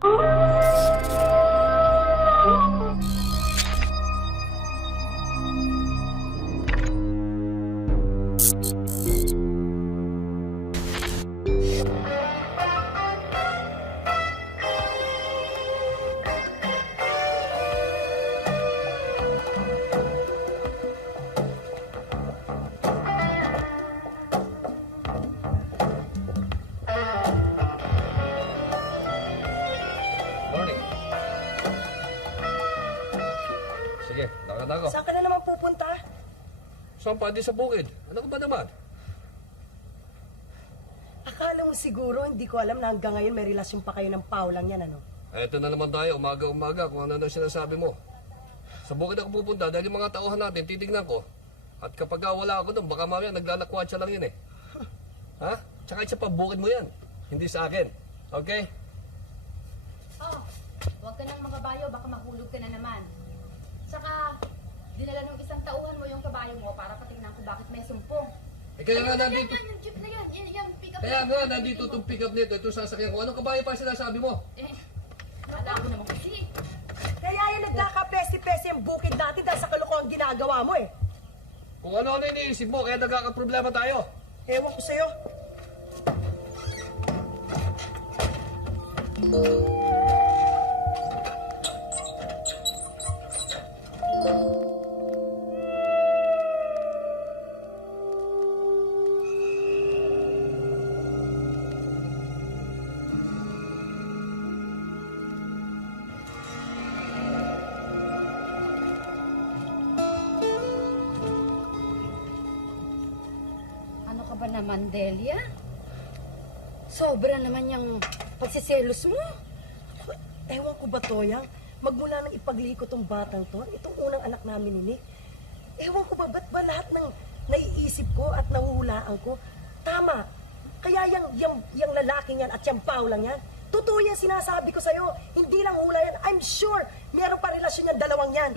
Morning. Sige, lakad ako. Saan ka na naman pupunta? Saan pa? Di sa bukid. Ano ka ba naman? Akala mo siguro, hindi ko alam na hanggang ngayon may relasyon pa kayo ng Paulang yan, ano? Eto na naman tayo, umaga-umaga, kung ano na sinasabi mo. Sa bukid ako pupunta dahil yung mga tauhan natin, titignan ko. At kapag wala ako doon, baka mamaya naglalakwatsa lang yun eh. Ha? Tsaka isa pa, bukid mo yan. Hindi sa akin. Okay? Oh, huwag ka nang magabayo, baka mahulog ka na naman. Saka, dinala ng isang tauhan mo yung kabayo mo para patingnan ko bakit may sumpong. Eh kaya nga nandito... Yan, yung jeep na yan, yan, pick up. Kaya nga nandito itong pick up nito, itong sasakyan ko. Anong kabayo pa sinasabi mo? Wala ko naman kasi. Kaya yan nagkakapesi-pesi ang bukid natin dahil sa kalokohan ginagawa mo eh. Kung ano-ano iniisip mo, kaya nagkakaproblema tayo. Ewan ko sa'yo. Ano ka ba naman, Delia? Sobra naman yung pagsiselos mo. Ewan ko ba, Toyang? Magmula nang ipaglihi ko tong batang to, itong unang anak namin ni Nick, ewan ko ba, ba't ba lahat ng naiisip ko at nahuhulaan ko, tama. Kaya yung lalaking yan at yung Paulang yan, totoo yan sinasabi ko sa'yo. Hindi lang hula yan. I'm sure meron pa relasyon yan, dalawang yan.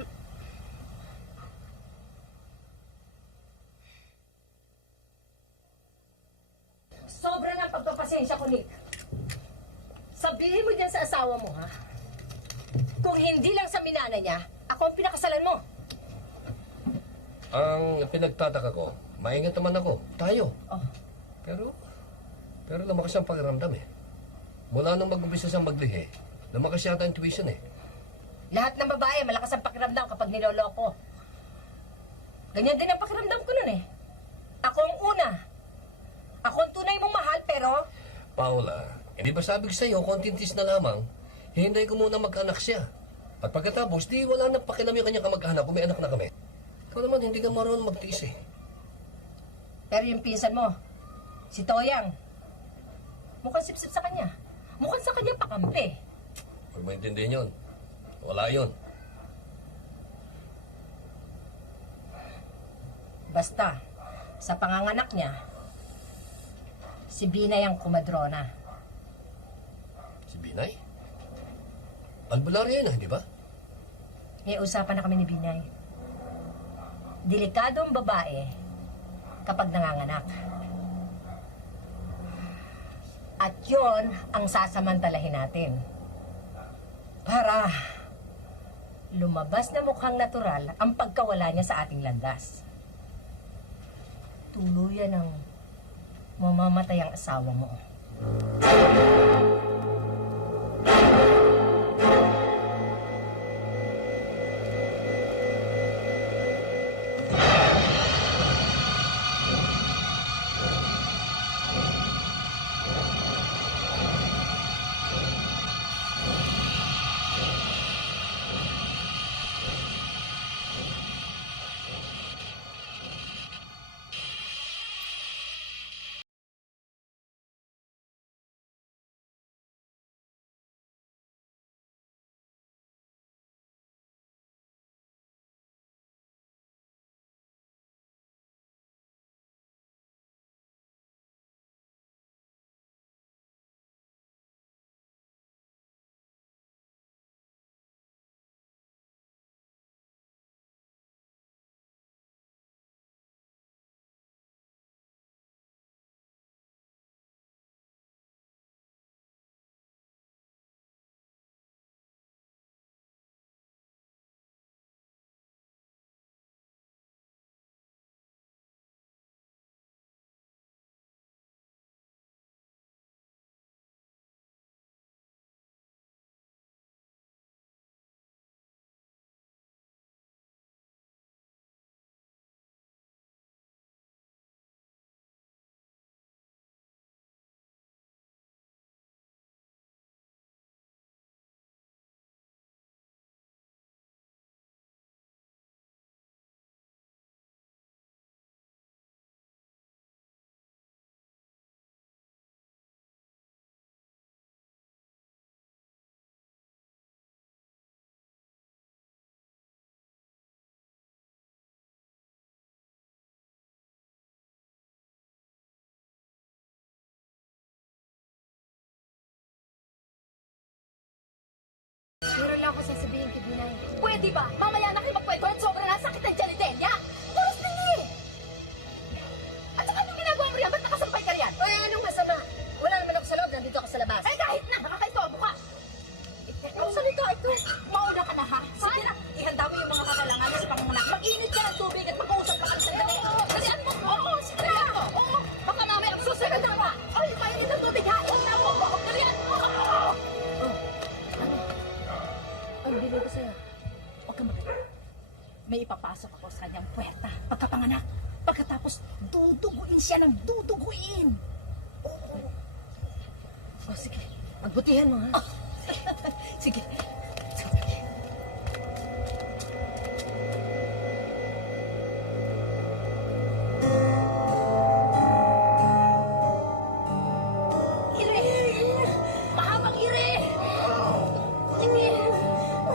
Sobra ng pagpapasensya ko, Nick. Sabihin mo dyan sa asawa mo, ha? Kung hindi lang sa minana niya, ako ang pinakasalan mo. Ang pinagtataka ko, maingat naman ako. Tayo. Oh. Pero lumakas ang pakiramdam eh. Mula nung mag-umpisa siyang maglihi, lumakas yata ang tuition eh. Lahat ng babae, malakas ang pakiramdam kapag niloloko. Ganyan din ang pakiramdam ko nun eh. Ako ang una. Ako ang tunay mong mahal, pero... Paula, hindi ba sabi ko sa'yo, kontintis na lamang, hinday ko muna mag-anak siya. At pagkatapos, di wala na pakialam yung kanyang kamag-anak kung may anak na kami. Ikaw naman, hindi ka marunong magtiis eh. Pero yung pinsan mo, si Toyang, mukhang sipsip sa kanya. Mukhang sa kanya pakampi. Huwag maintindihan yun. Wala yun. Basta, sa panganganak niya, si Binay ang kumadrona. Si Binay? Albularyo yun ah, di ba? May usapan na kami ni Binay. Delikado ang babae kapag nanganganak. At yon ang sasamantalahin natin. Para lumabas na mukhang natural ang pagkawala niya sa ating landas. Tuluyan ang mamamatay ang asawa mo. lang ako sasabihin kay Binay. Pwede ba? Mamaya na kayo magkwentuhan. Sobrang nasakit ng Janidelia. Tapos na niya eh. At saka anong ginagawa mo riyan? Ba't nakasampay ka riyan? Ay, anong masama? Wala naman ako sa loob, nandito ako sa labas. Ay, kahit na! Nakakaistorbo ka! Ang salita ito. Mauna ka na, ha? Sige na, ihanda mo yung mga kakailangan sa panganganak. Mag-init ka ng tubig at mag-uusap ka sa dali. Dalian mo! Oo, sige na! Oo, baka mamaya susunod na ka! Ay, mainit ang tubig, ha? Ihanda mo! Dalian mo! Ang bilhin ko sa'yo. Huwag kang magaling. May ipapasok ako sa kanyang puwerta pagkapanganak. Pagkatapos, duduguin siya ng duduguin. Oh, sige. Magbutihan mo, ha? Sige. Ire! Mahabang ire! Sige.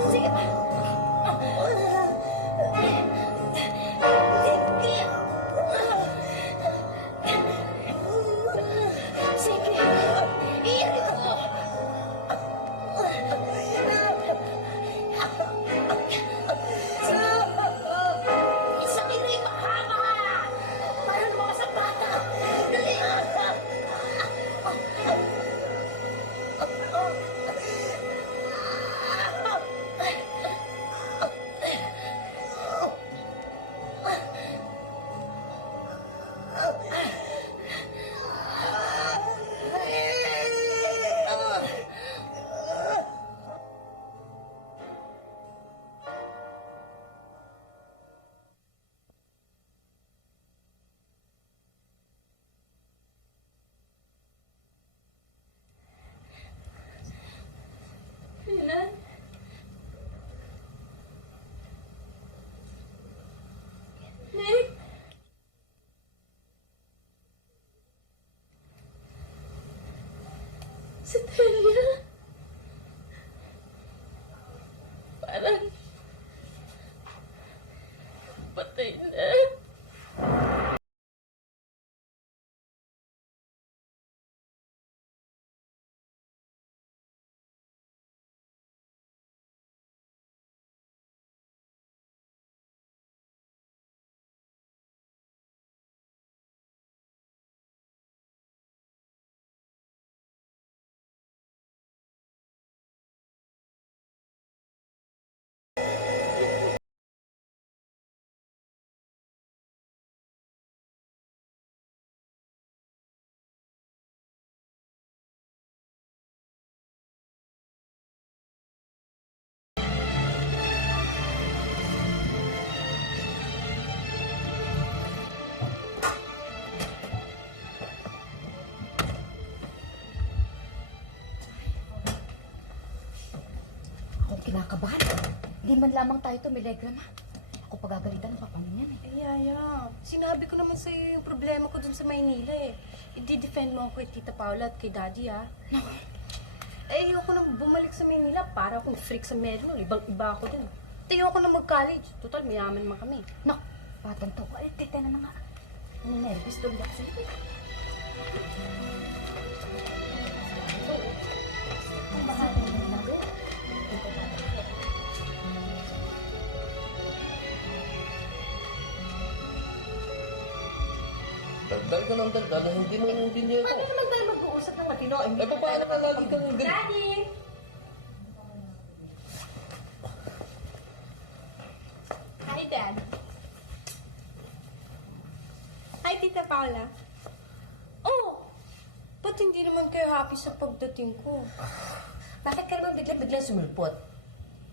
Sige pa. Sige. Ire ko. Isang iri mahaba! Parang mga sa bata! Dali! Nick? Si Telia? Parang patay na. Ako kinakabahan. Hindi man lamang tayo tumilegrama. Ako pagagalitan ng papa mo yan eh. Ay, Yaya, sinabi ko naman sa'yo yung problema ko dun sa Maynila eh. I-defend mo ako kay Tita Paula at kay Daddy ah. Eh, ayoko na bumalik sa Maynila para akong freak sa Merno. Ibang-iba ako dun. At ayoko na mag-college. Total, mayaman naman kami. Nak, patanto ko. Eh, tete na nga. Ano nervous doon ba kasi? Ang bahal na yung ginagawa. Ito ba? Dagdag ka ng dagdag na hindi mo intindihan ko. Paano naman tayo mag-uusap ng matino? Eh, paano ka lagi kang ganyan? Daddy! Hi, Dad. Hi, Tita Paula. Oh, ba't hindi naman kayo happy sa pagdating ko? Bakit ka naman biglang sumulpot?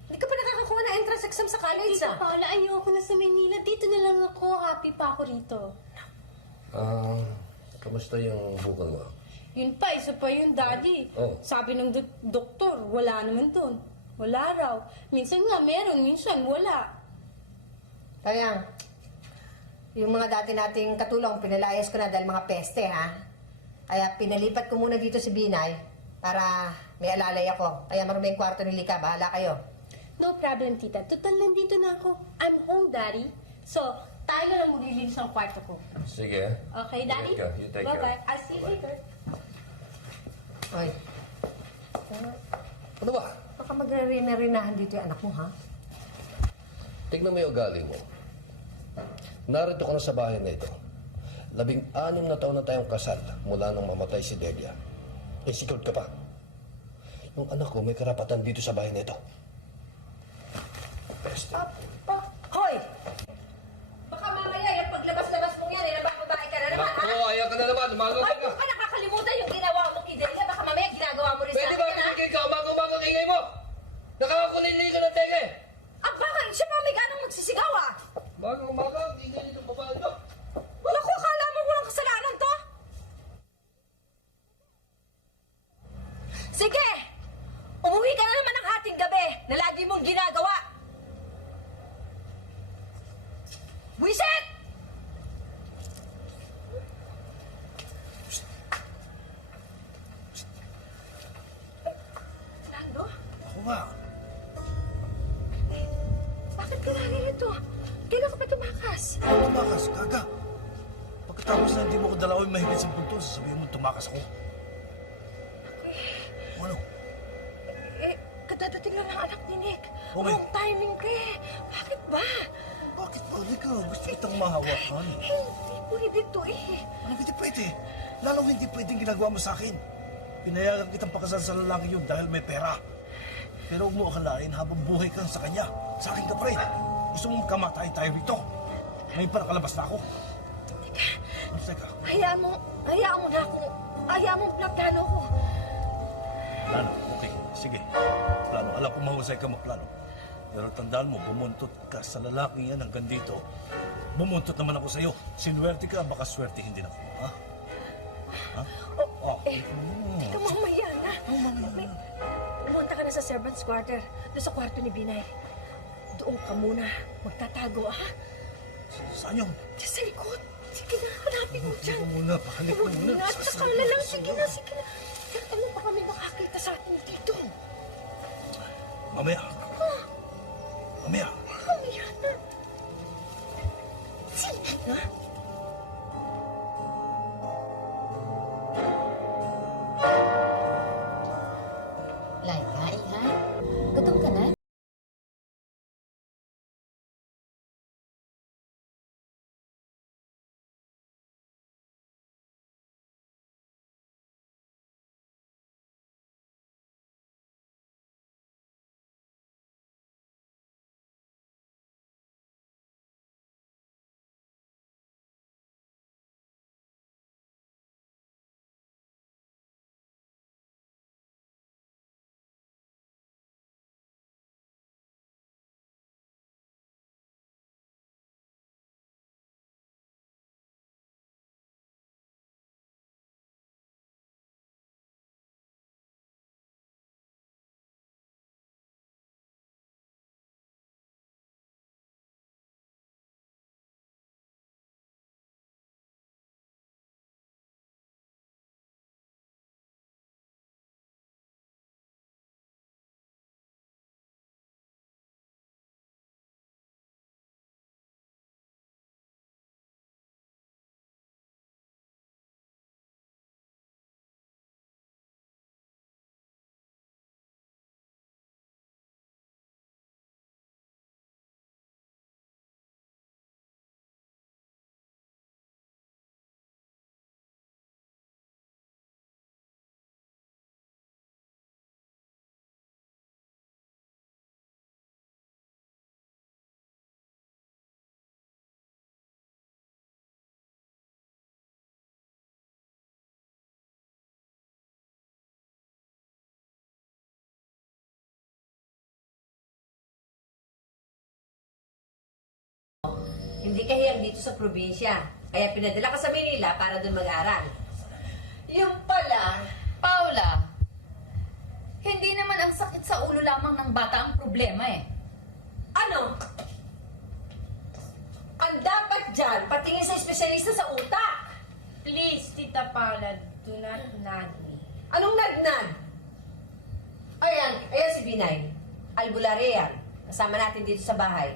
Hindi ka pa nakakakuha ng entrance exam sa college, Tita ah. Paula, ayoko na sa Maynila. Dito na lang ako. Happy pa ako rito. Kamusta yung bukal mo? Yun pa, isa pa yun, Daddy. Oh. Sabi ng doktor, wala naman doon. Wala raw. Minsan nga meron, minsan wala. Kaya, yung mga dati nating katulong, pinalayas ko na dahil mga peste, ha? Kaya pinalipat ko muna dito si Binay para may alalay ako. Kaya marumi yung kwarto ni Lika, bahala kayo. No problem, Tita. Total, nandito na ako. I'm home, Daddy. So, tayo na lang maglilinis ng kwarto ko. Sige. Okay, Daddy? You take care. Bye-bye. I'll see you later. Oy, Ano ba? Baka magre-rinahan dito yung anak mo, ha? Tignan mo yung ugali mo. Narito ka na sa bahay na ito. 16 na taon na tayong kasal mula nang mamatay si Delia. Secure ka pa. Yung anak ko may karapatan dito sa bahay na ito. Peste. Hoy! Baka mamaya yung paglabas-labas mong yan, babae ka na naman, ha? Naku, ayaw ka na naman. Umaga Ay, ka. kung ka nakakalimutan yung ginawa mo kay Delia, baka mamaya ginagawa mo rin sa Pwede akin, ba ha? magiging ka? Umaga ang ingay mo. Nakakakulili ka ng tenge. Ah, bakit? Siya pa may ganong magsisigaw, ah! Umaga ang ingay nitong babae ko. Wala ko, akala mo walang kasalanan to? Sige! Umuwi ka na naman ng hating gabi na lagi mong ginagawa. Wisit! Fernando? Ako nga. Bakit ka naririto? Kailan ka pa tumakas? Ako tumakas, kaga. Pagkatapos na hindi mo ko dalawin mahigit sa punto, sasabihin mo tumakas ako. Ano? Kadadating lang ng anak ni Nick. Oh, may- Wrong timing ka eh. Bakit ba? Bakit ba? Ikaw, gusto kitang mahawakan. Hindi pwede to eh. Ano hindi pwede? Lalong hindi pwedeng ginagawa mo sa akin. Pinayagan kitang pakasal sa lalaki yun dahil may pera. Pero huwag mo akalain habang buhay kang sa kanya. Sa akin ka pa rin. Gusto mong kamatay tayo rito. Ngayon pa nakalabas na ako. Teka, Hayaan mo na ako. Hayaan mo plano ko. plano. Okay, sige. Plano. Alam ko mahusay ka magplano. Pero tandaan mo, bumuntot ka sa lalaking yan hanggang dito. Bumuntot naman ako sa'yo. Sinwerte ka, baka swerte hindi ako. Ha? Ha? Oh. Teka, mamaya na. Pumunta ka na sa servant's quarter. Doon sa kwarto ni Binay. Doon ka muna. Magtatago, ha? Saan yun? Diyan sa likod. Sige na, hanapin mo dyan. Ito muna, pahanip mo muna. At saka na lang. Sige na. Ano pa kami makakita sa atin dito? Mamaya. Mamaya. Mamaya na. Sige na. Laika, iha? Gutom ka na? Hindi ka hiyang dito sa probinsya. Kaya pinadala ka sa Manila para doon mag-aral. Yung pala, Paula, hindi naman ang sakit sa ulo lamang ng bata ang problema eh. Ano? Ang dapat dyan, patingin sa espesyalista sa utak. please, Tita Paula, do not nag me. Anong nagnag? Ayan si Binay. Albulare yan. Kasama natin dito sa bahay.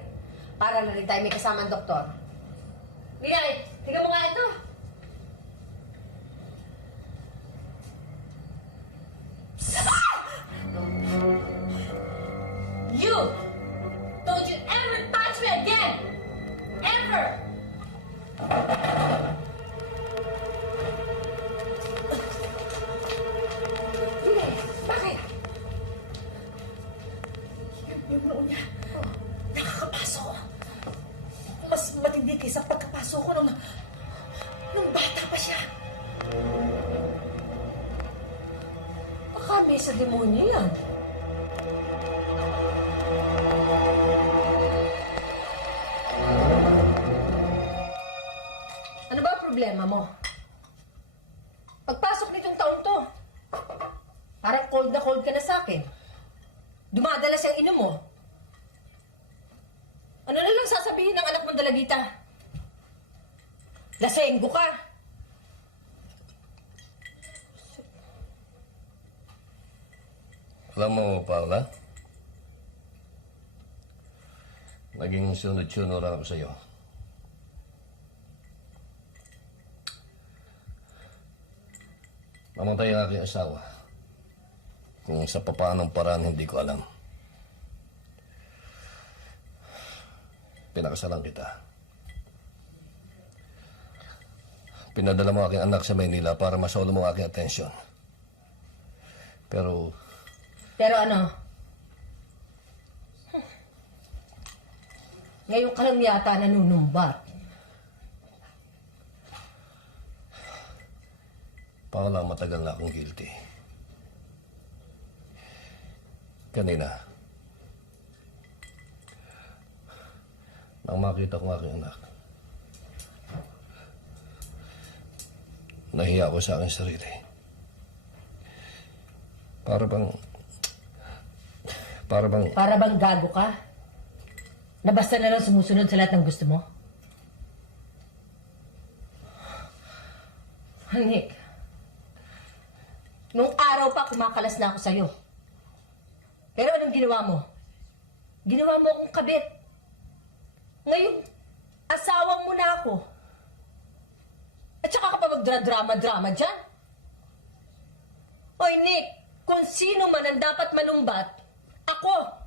Para na rin tayo may kasamang doktor. Binay, tingnan mo nga ito. You! Don't you ever touch me again! Ever! Binay, bakit? Yung noo niya, nakakapasok. Mas matindi kaysa pagkapasok ko nung bata pa siya. Baka may sa demonyo yan. Ano ba ang problema mo? Pagpasok nitong taon to, parang cold na cold ka na sa akin. Dumadalas yung inom mo. Ano na lang sasabihin ng anak mong dalagita? Lasenggo ka. Alam mo, Paula, naging sunod-sunod ako sa'yo. Mamatay ang aking asawa. Kung sa papaanong paraan, hindi ko alam. Pinakasalan kita. Pinadala mo aking anak sa Maynila para masolo mo aking atensyon. Pero Pero ano? Ngayon ka lang yata nanunumbat. Paula, matagal na akong guilty. Kanina, nang makita ko ang aking anak, nahiya ko sa aking sarili. Para bang gago ka? Na basta na lang sumusunod sa lahat ng gusto mo? Nick, nung araw pa kumakalas na ako sa'yo. Pero anong ginawa mo? Ginawa mo akong kabit. Ngayon, asawang mo na ako. At saka ka pa magdra-drama-drama dyan? Oy, Nick, kung sino man ang dapat manumbat, ako!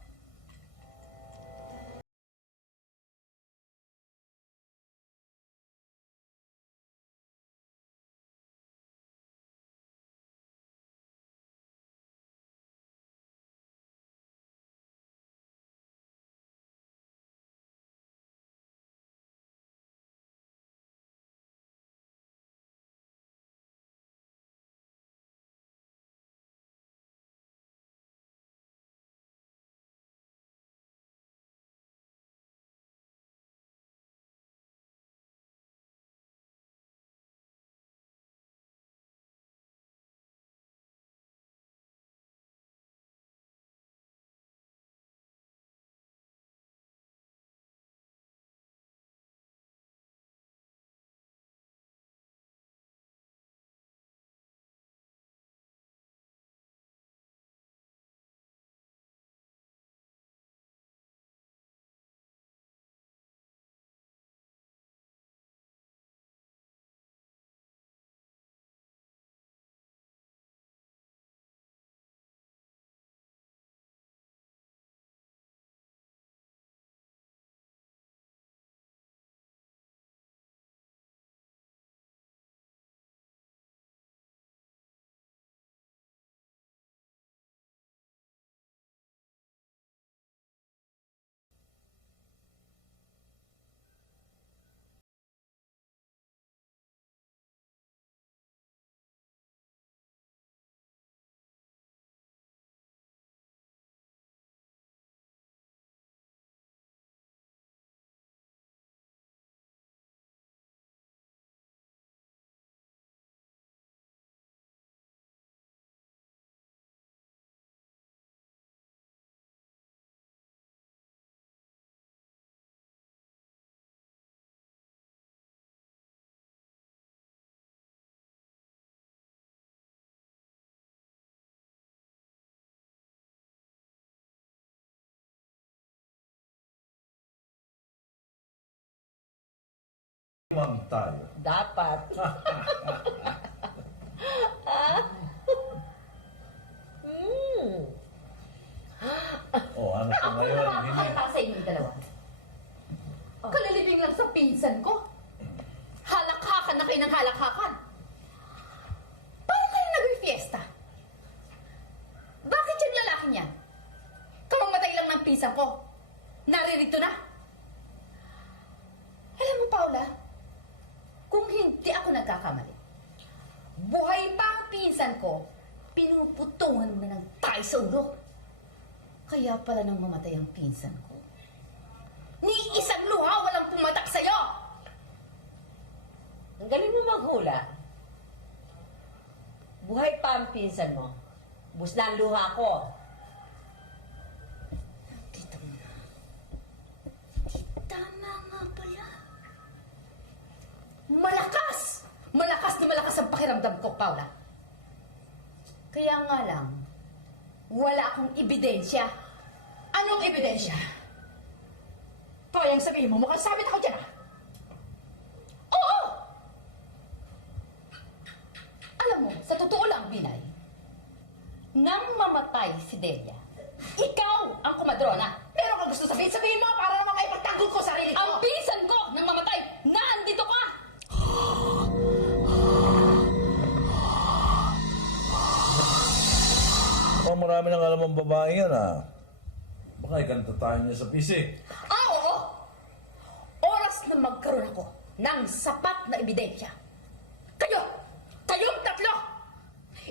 Ma'am tayo. Dapat. Oh, Ano pa Ako ngayon? na Hindi. makakita sa inyong dalawa. Kalalibing lang sa pinsan ko. Halakhakan na kayo ng halakhakan. Paano kayo nag-fiesta? Bakit yung lalaki niyan? Kamamatay lang ng pinsan ko. Naririto na. Alam mo, Paula, kung hindi ako nagkakamali, buhay pa ang pinsan ko, pinuputungan mo na ng tayo sa ulo. Kaya pala nang mamatay ang pinsan ko. Ni isang luha walang pumatak sa'yo! Ang galing mo maghula. Buhay pa ang pinsan mo. Bus na ang luha ko. Kita mo na. Tama nga pala. Malakas! Malakas na malakas ang pakiramdam ko, Paula. Kaya nga lang, wala akong ebidensya. Anong ebidensya? Toyang sabihin mo, mukhang sabit ako dyan, ah. Oo! Alam mo, sa totoo lang, Binay, nang mamatay si Delia, ikaw ang kumadrona. Pero kung gusto sabihin mo para naman may pagtanggol ko sa sarili ko. Ang pinsan ko nang mamatay, nandito ka! Oh, marami nang alam ang babae yan, Baka ikanta tayo niya sa PC. Oo! Oras na magkaroon ako ng sapat na ebidensya. Kayong tatlo,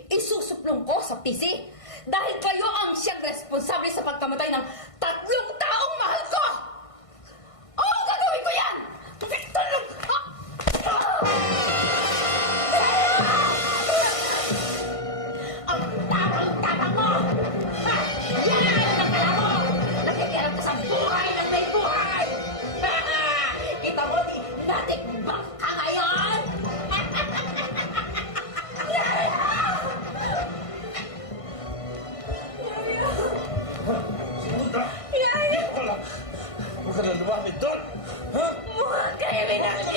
isusuplong ko sa PC dahil kayo ang siyang responsable sa pagkamatay ng 3 taong mahal ko! Oo, gagawin ko yan! Tulog! Ang tapang-tapang mo! Ha! Yan ang nakala mo! Nakikialam ka sa buhay ng may buhay! Kita mo, di natikbang ka ngayon! Sinunda! Yaya! Wala! Huwag ka na lumapit doon! Ha? Kaya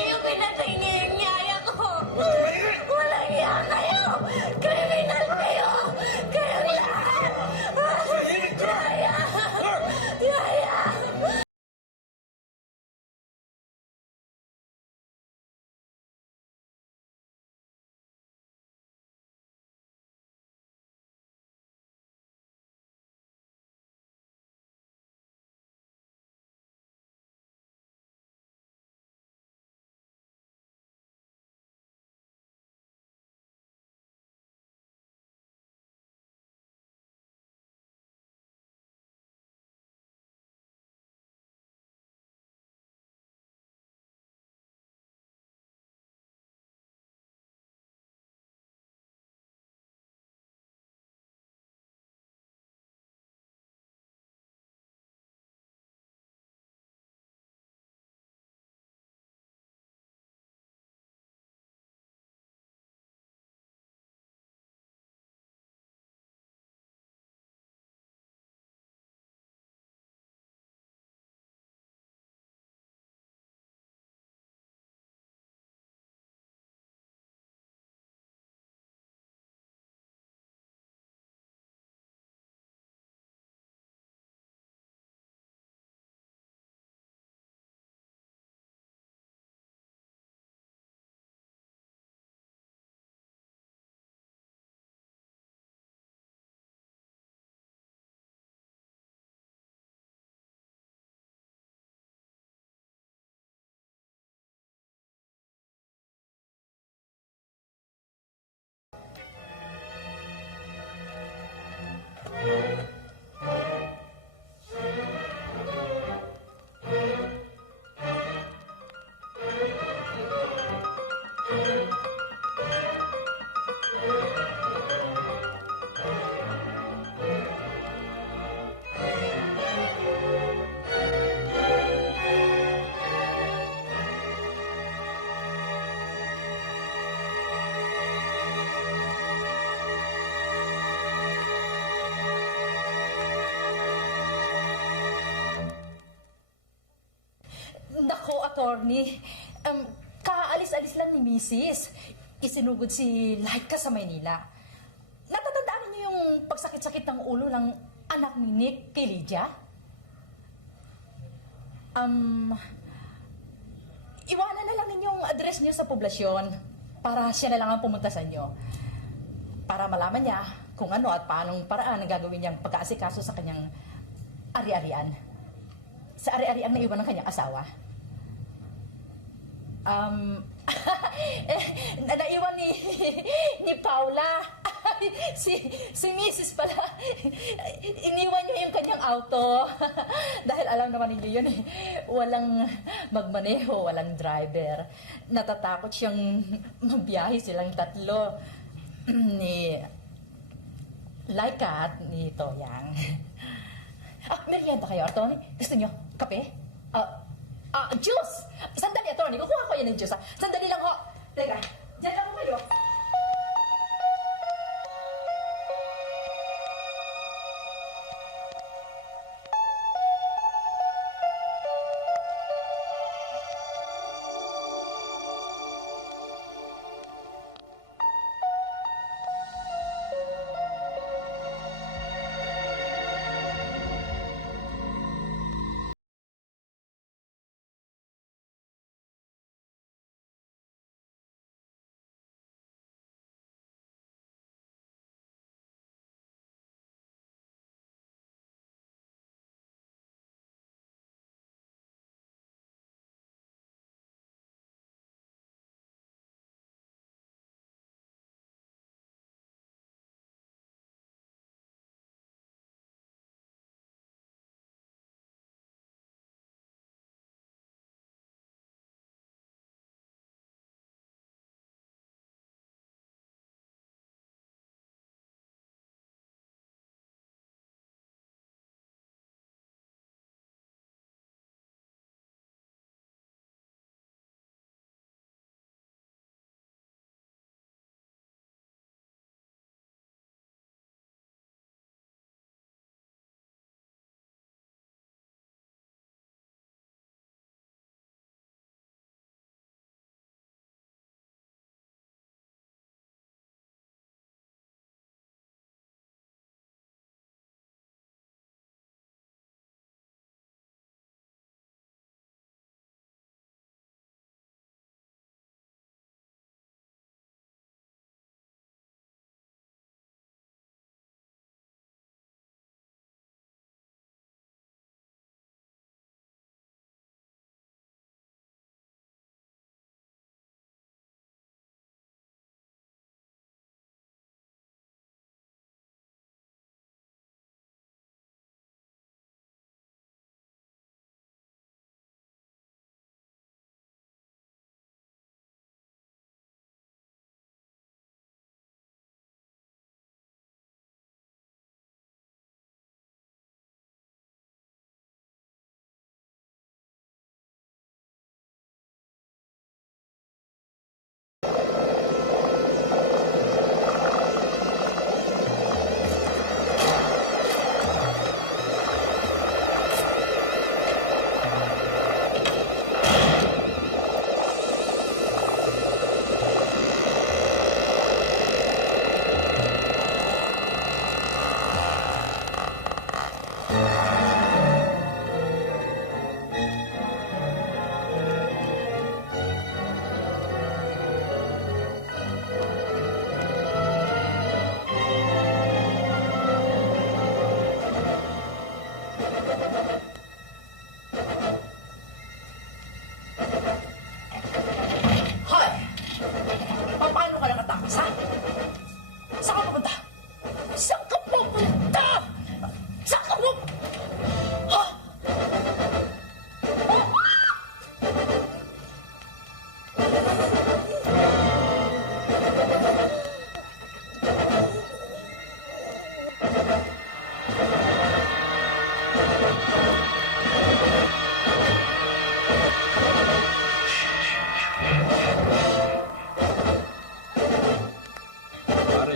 yung pinatay niya yung yaya ko. Basta maingay! Walang iya kayo. Kriminal kayo. Kayong lahat. Tahimik ka! Yaya. Ha? Yaya. Nako, attorney. Kaalis-alis lang ni Mrs. Isinugod si Laika sa Maynila. Natatandaan niyo yung pagsakit-sakit ng ulo ng anak ni Nick kay Lydia? Iwanan na lang ninyong address niyo sa poblasyon para siya na lang ang pumunta sa inyo. Para malaman niya kung ano at paanong paraan ang gagawin niyang pag-aasikaso sa kanyang ari-arian. Sa ari-arian na iwan ng kanyang asawa. Naiwan ni Paula. si Mrs. pala. Iniwan niyo yung kanyang auto. Dahil alam naman ninyo yun eh. Walang magmaneho, walang driver. Natatakot siyang magbiyahe silang tatlo. Ni Laika at ni Toyang. Merienda kayo, Atty. Gusto niyo? Kape? Juice! Sandali, Atty. Kukuha ko yan ng juice. Sandali lang ho. Teka, dyan lang ho kayo.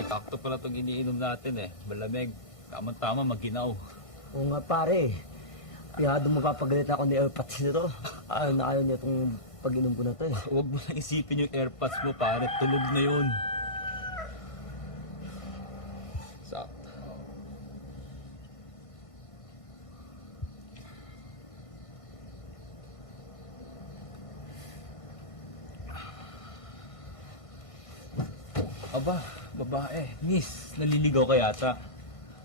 Sakto pala itong iniinom natin eh. Malamig. Tama-tama maginaw. Oo nga pare. Piyado mo papagalit ako ni Airpods nito. Ayaw na ayaw niya itong pag-inom ko na to eh. Huwag mo na isipin yung AirPods mo pare. Tulog na yun. Sakto. Aba, babae. Miss, naliligaw ka yata.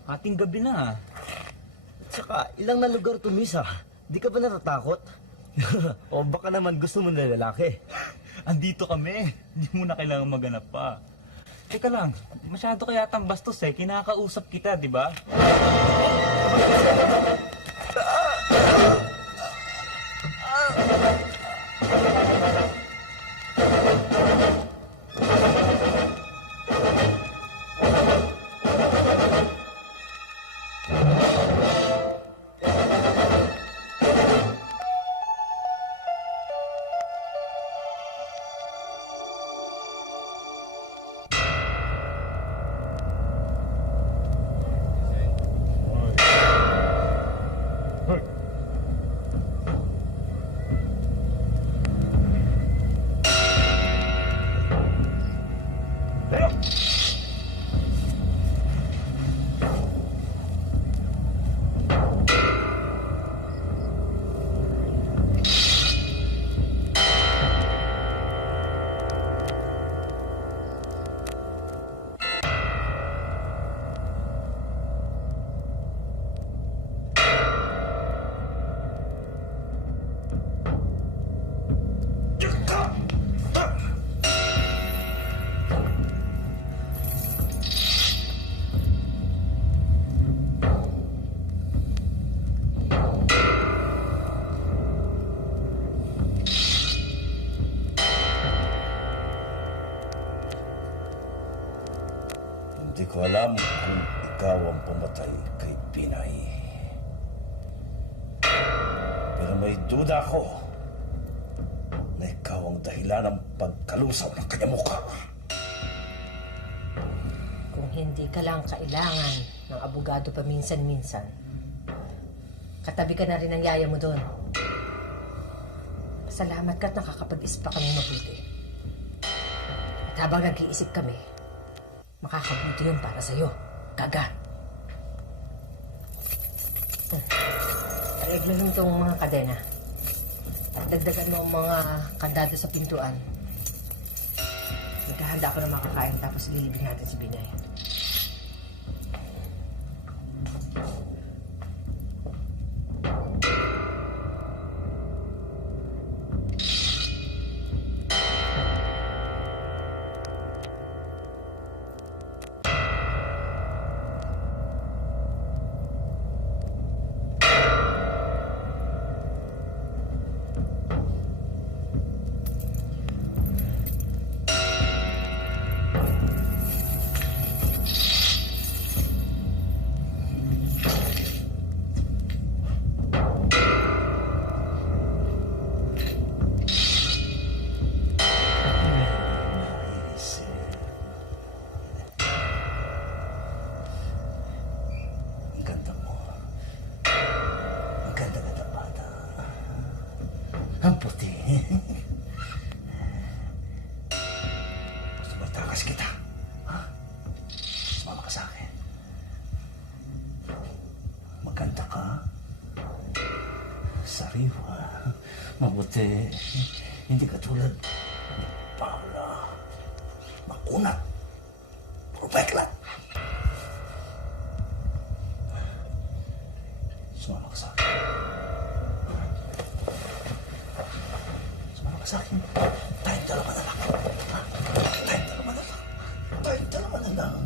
Ating gabi na. At saka, ilang na lugar to, miss, ha? Di ka ba natatakot? O baka naman gusto mo na lalaki? Andito kami. Hindi mo na kailangan maganap pa. Teka lang, masyado ka yatang bastos eh. Kinakausap kita, di ba? Hindi ko alam kung ikaw ang pumatay kay Pinay. Pero may duda ako na ikaw ang dahilan ng pagkalusaw ng kanyang mukha. Kung hindi ka lang kailangan ng abogado paminsan-minsan, katabi ka na rin ng yaya mo doon. Salamat ka at nakakapag-isip pa kami mabuti. At habang nag-iisip kami, makakabuti yun para sa'yo. Gaga. Arreglo lang itong mga kadena. At dagdagan mo ang mga kandado sa pintuan. Naghahanda ako ng makakain tapos ililibing natin si Binay. Ang puti. Gusto mo takas kita? Ha? Sumama ka sa akin. Maganda ka. Sariwa. Mabuti. Hindi ka tulad ni Paula. Makunat. Puro peklat. Sumama ka sa akin. Sa akin, tayong dalawa na lang. Ha? Tayong dalawa na lang. Tayong dalawa na lang.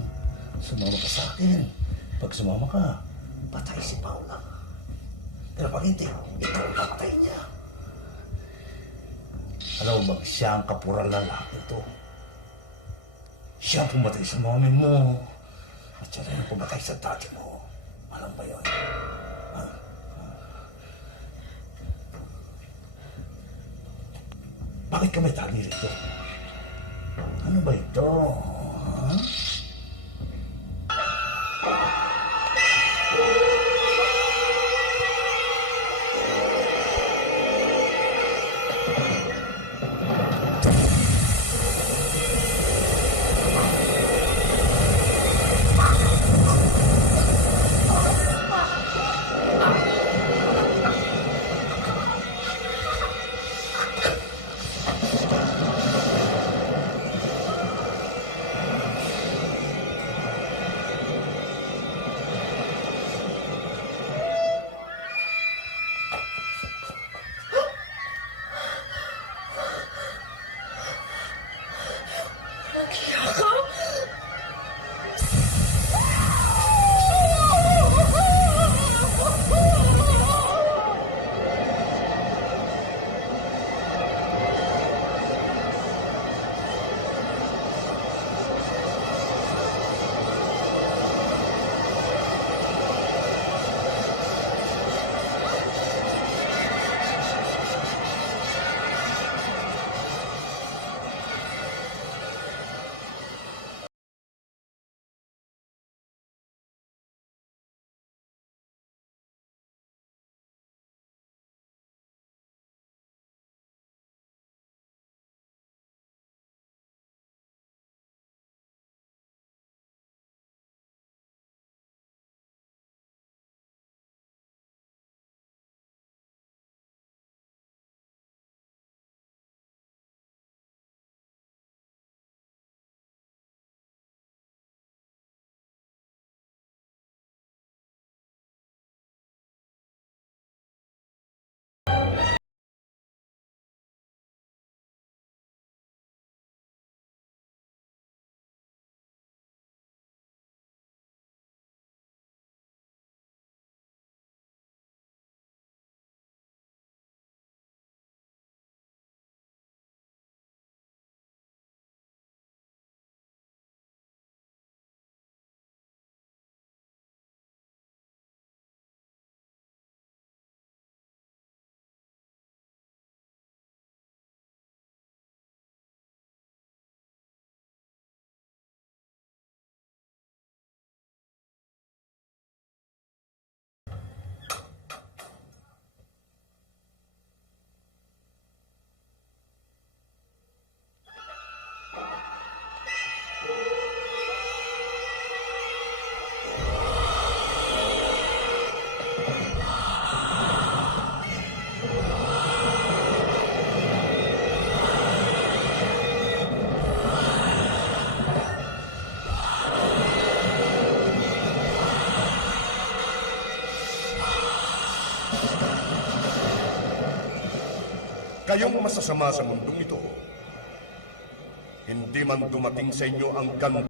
Sumama ka sa akin. Pag sumama ka, patay si Paula. Pero pag hindi, ikaw ang papatay niya. Alam mo ba, siya ang kapural lalaki ito. Siya ang pumatay sa mami mo. At siya rin ang pumatay sa daddy mo. Alam ba yun? Ha? Bakit ka may tali rito? Ano ba ito? Ha? kayong masasama sa mundong ito, hindi man dumating sa inyo ang ganda